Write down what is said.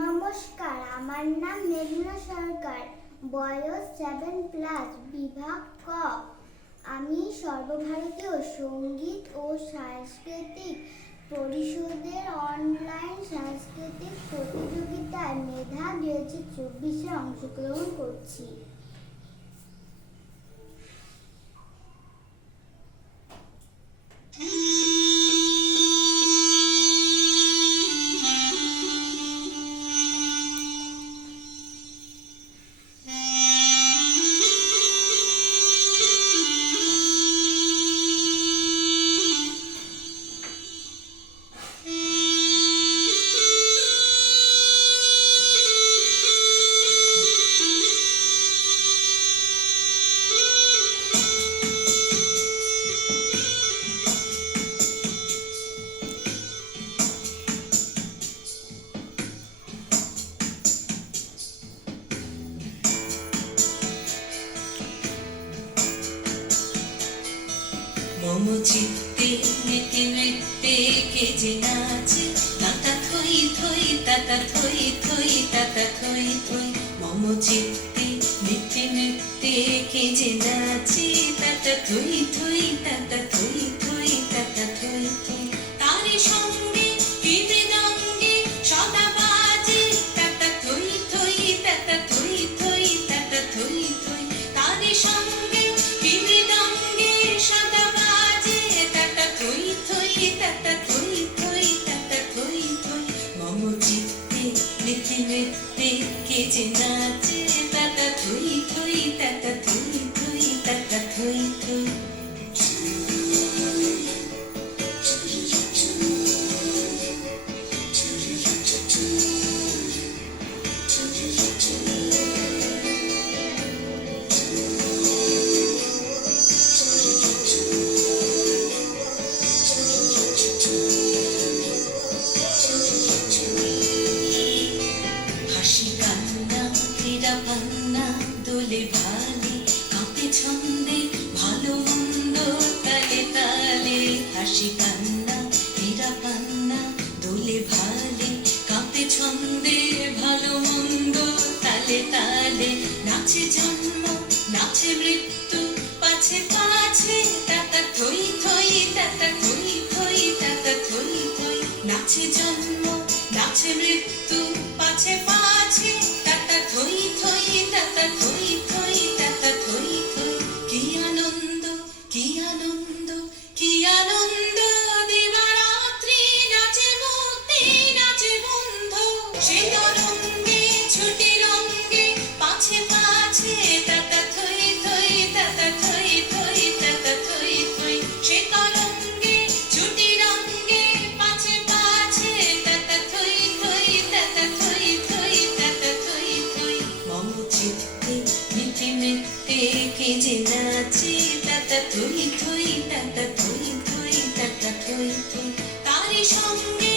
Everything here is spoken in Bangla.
নমস্কার, আমার নাম মেঘনা সরকার, বয়স 7+, বিভাগ ক। আমি সর্বভারতীয় সঙ্গীত ও সাংস্কৃতিক পরিষদের অনলাইন সাংস্কৃতিক প্রতিযোগিতায় মেধা 2024-এ অংশগ্রহণ করছি। মম চিত্তে নীতি নৃত্যে কে যে নাচে, তাতা থই থই তাতা থই থই তাতা থই থই। মম চিত্তে নীতি নৃত্যে কে যে নাচে, তাতা থই থই তাতা থই থই তাতা থই থই। তারি সঙ্গে কি মৃদঙ্গে সদা বাজে, তাতা থই থই তাতা থই থই তাতা থই থই। তারি সঙ্গে কি মৃদঙ্গে সদা বাজে, তাতা থই থই তাতা থই থই তাতা থই থই। মম চিত্তে নীতি নৃত্যে কে যে নাচে, তাতা থই থই তাতা থই থই তাতা থই থই। হাসি কান্না ক্রীড়া পান্না দোলে ভালে, কাঁপে ছন্দে ভালো মন্দ তালে তালে। হাসি কান্না ক্রীড়া পান্না দোলে ভালে, কাঁপে ছন্দে ভালো মন্দ তালে তালে। নাচে জন্ম নাচে মৃত্যু পাছে পাছে, তাতা থই থই তাতা থই থই তাতা থই থই। নাচে জন্ম নাচে মৃত্যু পাছে পাছে, তাতা থই থই তাতা থই থই তাতা থই থই। কি আনন্দ কি আনন্দ কি আনন্দ, দিবারাত্রি নাচে মুক্তি নাচে বন্ধু। সে তরঙ্গে ছুটি রঙ্গে পাছে পাছে, তাতা থই থই তাতা থই থই তাতা থই থই। সে তরঙ্গে ছুটি রঙ্গে পাছে পাছে, তাতা থই থই তাতা থই থই তাতা থই থই। মম চিত্তে নীতি নৃত্যে কে যে নাচে, তাতা থই থই তাতা থই থই তাতা থই থই। তারি সঙ্গে